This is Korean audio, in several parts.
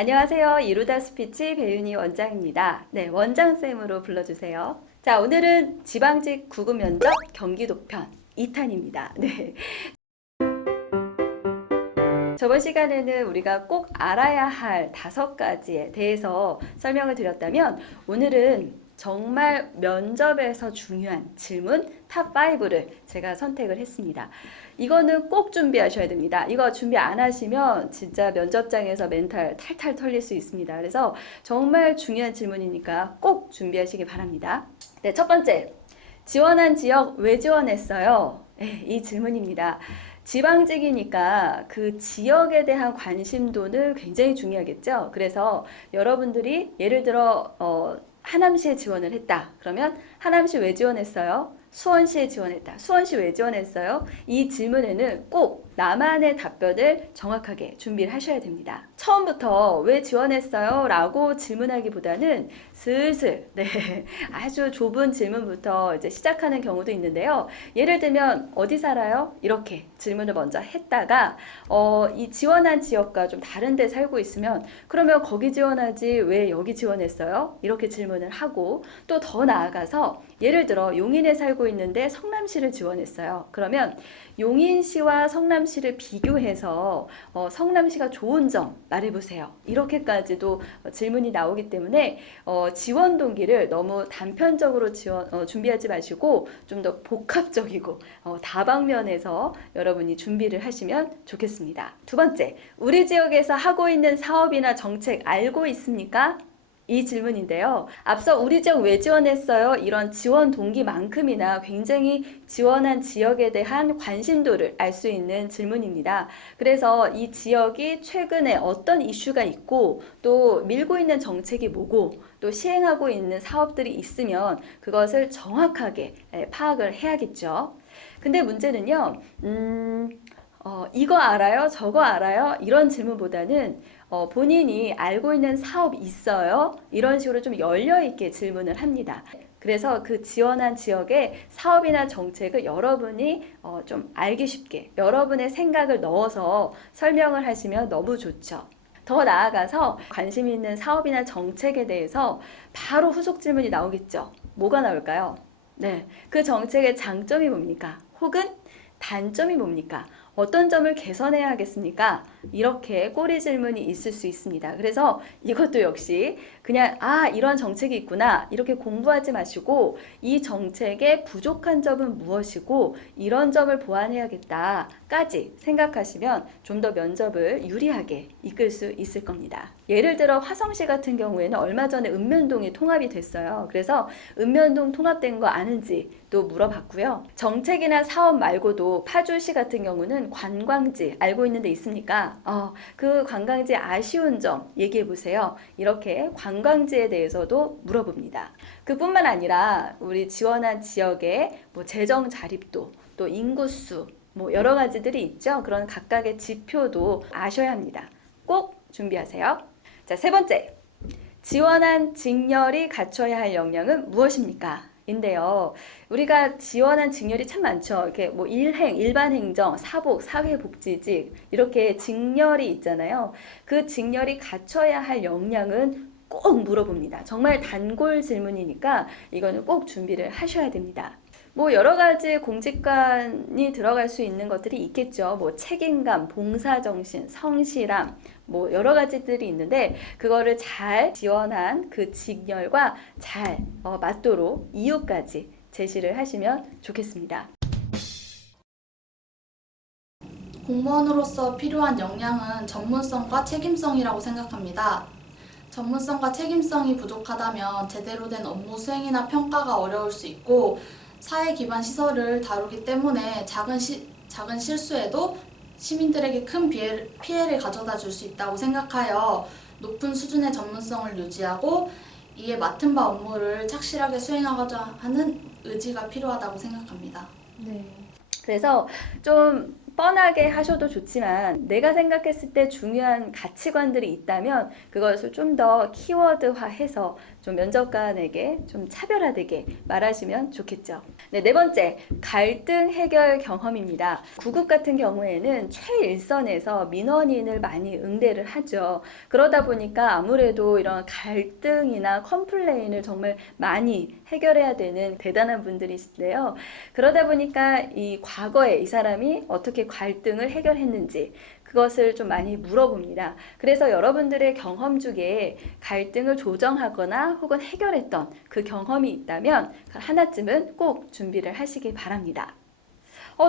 안녕하세요. 이루다 스피치 배윤희 원장입니다. 네, 원장쌤으로 불러주세요. 자, 오늘은 지방직 구급 면접 경기도 편 2탄입니다. 네. 저번 시간에는 우리가 꼭 알아야 할 5가지에 대해서 설명을 드렸다면 오늘은 정말 면접에서 중요한 질문 탑5를 제가 선택을 했습니다. 이거는 꼭 준비하셔야 됩니다. 이거 준비 안 하시면 진짜 면접장에서 멘탈 탈탈 털릴 수 있습니다. 그래서 정말 중요한 질문이니까 꼭 준비하시기 바랍니다. 네, 첫 번째. 지원한 지역 왜 지원했어요? 네, 이 질문입니다. 지방직이니까 그 지역에 대한 관심도는 굉장히 중요하겠죠. 그래서 여러분들이 예를 들어 하남시에 지원을 했다. 그러면 하남시 왜 지원했어요? 수원시에 지원했다. 수원시 왜 지원했어요? 이 질문에는 꼭 나만의 답변을 정확하게 준비를 하셔야 됩니다. 처음부터 왜 지원했어요? 라고 질문하기보다는 슬슬 아주 좁은 질문부터 이제 시작하는 경우도 있는데요. 예를 들면 어디 살아요? 이렇게 질문을 먼저 했다가 이 지원한 지역과 좀 다른 데 살고 있으면 그러면 거기 지원하지 왜 여기 지원했어요? 이렇게 질문을 하고 또 더 나아가서 예를 들어 용인에 살고 있는데 성남시를 지원했어요. 그러면 용인시와 성남시를 비교해서 성남시가 좋은 점 말해보세요. 이렇게까지도 질문이 나오기 때문에 지원 동기를 너무 단편적으로 준비하지 마시고 좀 더 복합적이고 다방면에서 여러분이 준비를 하시면 좋겠습니다. 두 번째, 우리 지역에서 하고 있는 사업이나 정책 알고 있습니까? 이 질문인데요. 앞서 우리 지역 왜 지원했어요? 이런 지원 동기만큼이나 굉장히 지원한 지역에 대한 관심도를 알 수 있는 질문입니다. 그래서 이 지역이 최근에 어떤 이슈가 있고 또 밀고 있는 정책이 뭐고 또 시행하고 있는 사업들이 있으면 그것을 정확하게 파악을 해야겠죠. 근데 문제는요. 이거 알아요? 저거 알아요? 이런 질문보다는 본인이 알고 있는 사업 있어요? 이런 식으로 좀 열려있게 질문을 합니다. 그래서 그 지원한 지역의 사업이나 정책을 여러분이 좀 알기 쉽게 여러분의 생각을 넣어서 설명을 하시면 너무 좋죠. 더 나아가서 관심 있는 사업이나 정책에 대해서 바로 후속 질문이 나오겠죠. 뭐가 나올까요? 네, 그 정책의 장점이 뭡니까? 혹은 단점이 뭡니까? 어떤 점을 개선해야 하겠습니까? 이렇게 꼬리 질문이 있을 수 있습니다. 그래서 이것도 역시 그냥 이런 정책이 있구나 이렇게 공부하지 마시고 이 정책의 부족한 점은 무엇이고 이런 점을 보완해야겠다까지 생각하시면 좀 더 면접을 유리하게 이끌 수 있을 겁니다. 예를 들어 화성시 같은 경우에는 얼마 전에 읍면동이 통합이 됐어요. 그래서 읍면동 통합된 거 아는지 또 물어봤고요. 정책이나 사업 말고도 파주시 같은 경우는 관광지 알고 있는 데 있습니까? 그 관광지 아쉬운 점 얘기해 보세요. 이렇게 관광지에 대해서도 물어봅니다. 그뿐만 아니라 우리 지원한 지역의 재정 자립도 또 인구수 여러 가지들이 있죠. 그런 각각의 지표도 아셔야 합니다. 꼭 준비하세요. 자, 세 번째. 지원한 직렬이 갖춰야 할 역량은 무엇입니까? 인데요. 우리가 지원한 직렬이 참 많죠. 이렇게 일반 행정, 사복, 사회복지직 이렇게 직렬이 있잖아요. 그 직렬이 갖춰야 할 역량은 꼭 물어봅니다. 정말 단골 질문이니까 이거는 꼭 준비를 하셔야 됩니다. 여러 가지 공직관이 들어갈 수 있는 것들이 있겠죠. 책임감, 봉사정신, 성실함, 여러 가지들이 있는데 그거를 잘 지원한 그 직렬과 잘 맞도록 이유까지 제시를 하시면 좋겠습니다. 공무원으로서 필요한 역량은 전문성과 책임성이라고 생각합니다. 전문성과 책임성이 부족하다면 제대로 된 업무 수행이나 평가가 어려울 수 있고 사회 기반 시설을 다루기 때문에 작은 실수에도 시민들에게 큰 피해를 가져다 줄 수 있다고 생각하여 높은 수준의 전문성을 유지하고 이에 맡은 바 업무를 착실하게 수행하고자 하는 의지가 필요하다고 생각합니다. 네. 그래서 좀 뻔하게 하셔도 좋지만 내가 생각했을 때 중요한 가치관들이 있다면 그것을 좀 더 키워드화해서 좀 면접관에게 좀 차별화되게 말하시면 좋겠죠. 네, 네 번째, 갈등 해결 경험입니다. 구급 같은 경우에는 최일선에서 민원인을 많이 응대를 하죠. 그러다 보니까 아무래도 이런 갈등이나 컴플레인을 정말 많이 해결해야 되는 대단한 분들이신데요. 그러다 보니까 이 과거에 이 사람이 어떻게 갈등을 해결했는지 그것을 좀 많이 물어봅니다. 그래서 여러분들의 경험 중에 갈등을 조정하거나 혹은 해결했던 그 경험이 있다면 하나쯤은 꼭 준비를 하시기 바랍니다.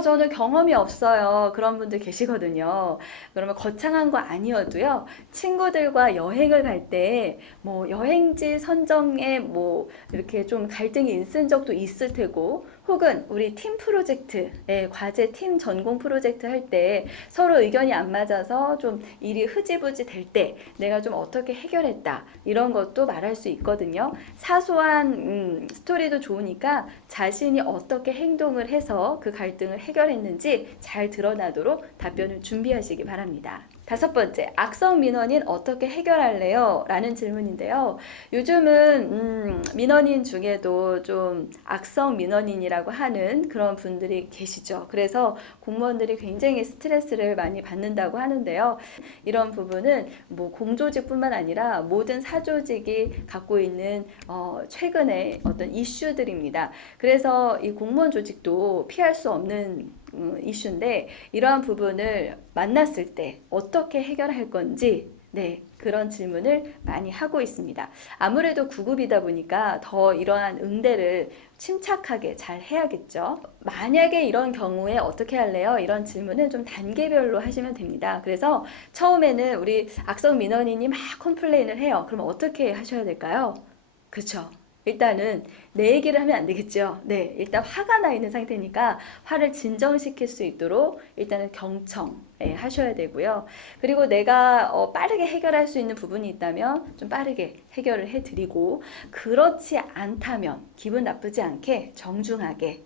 저는 경험이 없어요. 그런 분들 계시거든요. 그러면 거창한 거 아니어도요. 친구들과 여행을 갈 때 뭐 여행지 선정에 뭐 이렇게 좀 갈등이 있은 적도 있을 테고 혹은 우리 팀 프로젝트, 과제 팀 전공 프로젝트 할 때 서로 의견이 안 맞아서 좀 일이 흐지부지 될 때 내가 좀 어떻게 해결했다 이런 것도 말할 수 있거든요. 사소한 스토리도 좋으니까 자신이 어떻게 행동을 해서 그 갈등을 해결했는지 잘 드러나도록 답변을 준비하시기 바랍니다. 다섯 번째, 악성 민원인 어떻게 해결할래요? 라는 질문인데요. 요즘은 민원인 중에도 좀 악성 민원인이라고 하는 그런 분들이 계시죠. 그래서 공무원들이 굉장히 스트레스를 많이 받는다고 하는데요. 이런 부분은 뭐 공조직뿐만 아니라 모든 사조직이 갖고 있는 최근의 어떤 이슈들입니다. 그래서 이 공무원 조직도 피할 수 없는 이슈인데 이러한 부분을 만났을 때 어떻게 해결할 건지 그런 질문을 많이 하고 있습니다. 아무래도 구급이다 보니까 더 이러한 응대를 침착하게 잘 해야겠죠. 만약에 이런 경우에 어떻게 할래요? 이런 질문은 좀 단계별로 하시면 됩니다. 그래서 처음에는 우리 악성 민원인이 막 컴플레인을 해요. 그럼 어떻게 하셔야 될까요? 그렇죠. 일단은 내 얘기를 하면 안 되겠죠. 네, 일단 화가 나 있는 상태니까 화를 진정시킬 수 있도록 일단은 하셔야 되고요. 그리고 내가 빠르게 해결할 수 있는 부분이 있다면 좀 빠르게 해결을 해드리고 그렇지 않다면 기분 나쁘지 않게 정중하게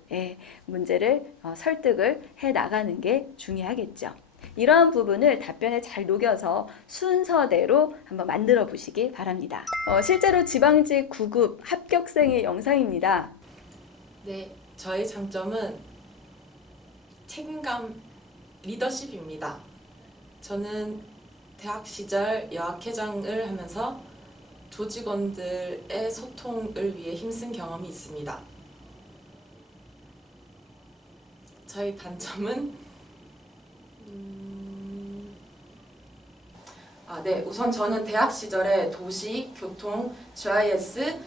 문제를 설득을 해 나가는 게 중요하겠죠. 이러한 부분을 답변에 잘 녹여서 순서대로 한번 만들어 보시기 바랍니다. 실제로 지방직 9급 합격생의 영상입니다. 네, 저의 장점은 책임감, 리더십입니다. 저는 대학 시절 여학회장을 하면서 조직원들의 소통을 위해 힘쓴 경험이 있습니다. 저희 단점은 우선 저는 대학 시절에 도시, 교통, GIS에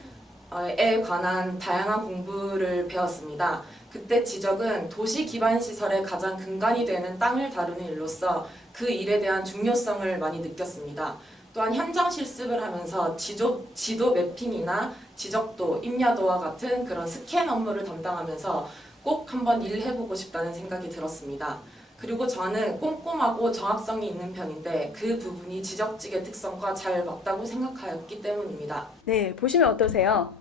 관한 다양한 공부를 배웠습니다. 그때 지적은 도시 기반 시설의 가장 근간이 되는 땅을 다루는 일로서 그 일에 대한 중요성을 많이 느꼈습니다. 또한 현장 실습을 하면서 지도 매핑이나 지적도, 임야도와 같은 그런 스캔 업무를 담당하면서 꼭 한번 일해보고 싶다는 생각이 들었습니다. 그리고 저는 꼼꼼하고 정확성이 있는 편인데 그 부분이 지적직의 특성과 잘 맞다고 생각하였기 때문입니다. 네, 보시면 어떠세요?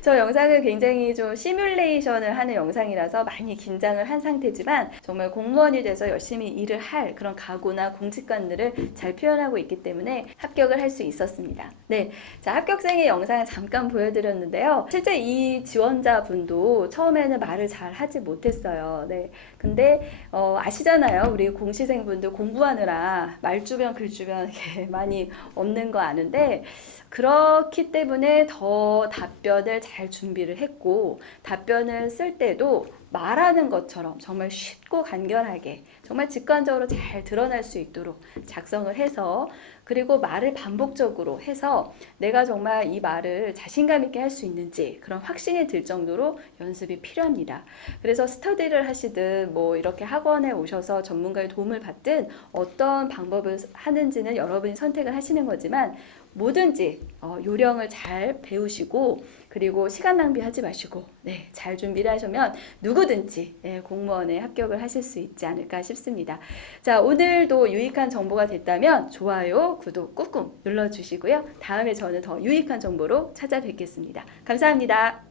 저 영상은 굉장히 좀 시뮬레이션을 하는 영상이라서 많이 긴장을 한 상태지만 정말 공무원이 돼서 열심히 일을 할 그런 각오나 공직관들을 잘 표현하고 있기 때문에 합격을 할 수 있었습니다. 네, 자, 합격생의 영상을 잠깐 보여드렸는데요. 실제 이 지원자분도 처음에는 말을 잘 하지 못했어요. 네, 근데 아시잖아요. 우리 공시생분들 공부하느라 말주변 글주변 이렇게 많이 없는 거 아는데 그렇기 때문에 더 답변을 잘 준비를 했고 답변을 쓸 때도 말하는 것처럼 정말 쉽고 간결하게 정말 직관적으로 잘 드러날 수 있도록 작성을 해서 그리고 말을 반복적으로 해서 내가 정말 이 말을 자신감 있게 할 수 있는지 그런 확신이 들 정도로 연습이 필요합니다. 그래서 스터디를 하시든 뭐 이렇게 학원에 오셔서 전문가의 도움을 받든 어떤 방법을 하는지는 여러분이 선택을 하시는 거지만 뭐든지 요령을 잘 배우시고 그리고 시간 낭비하지 마시고 잘 준비를 하시면 누구든지 공무원에 합격을 하실 수 있지 않을까 싶습니다. 자, 오늘도 유익한 정보가 됐다면 좋아요, 구독 꾹꾹 눌러주시고요. 다음에 저는 더 유익한 정보로 찾아뵙겠습니다. 감사합니다.